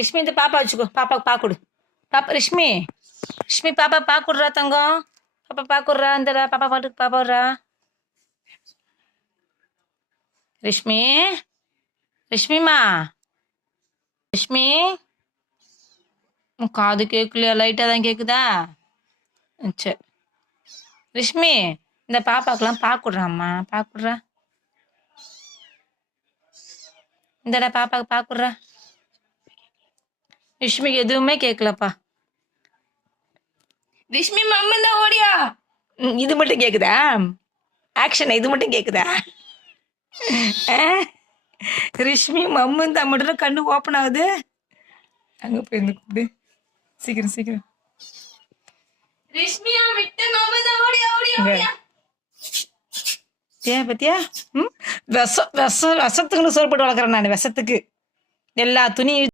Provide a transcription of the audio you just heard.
ரிஷ்மி இந்த பாப்பா வச்சுக்கோ, பாப்பாவுக்கு பாக்குடு. பாப்பா ரிஷ்மி, ரிஷ்மி பாப்பா பாக்குடுறா தங்கம். பாப்பா பாக்குடுறா, இந்தடா பாப்பா பாட்டுக்கு பாப்பா விடுறா. ரிஷ்மி, ரிஷ்மிமா, ரிஷ்மி, உன் காது கேட்கலையா? லைட்டா தான் கேக்குதா? சரி. ரிஷ்மி, இந்த பாப்பாக்கெல்லாம் பாக்குடுறாம்மா, பாக்குடுறா. இந்தடா பாப்பாக்கு பாக்குடுறா. ரிஷ்மிக்கு எதுவுமே கேட்கலப்பா. ரிஷ்மி மம்மன் தான் ஓடியா. இது மட்டும் கேக்குதா? ஆக்ஷன் இது மட்டும் கேக்குதா? ரிஷ்மி மம்மன் தான் மட்டும் கண்ணு ஓப்பன் ஆகுது. அங்க போய் இருந்து கூப்பிடு. சீக்கிரம் சீக்கிரம். ரிஷ்மியா விட்டு மம்மன் தான் ஓடியா ஓடியா ஓடியா. பத்தியா? விஷத்துக்குன்னு சோறு போட்டு வளர்க்குறேன் நான். விஷத்துக்கு எல்லா துணியும்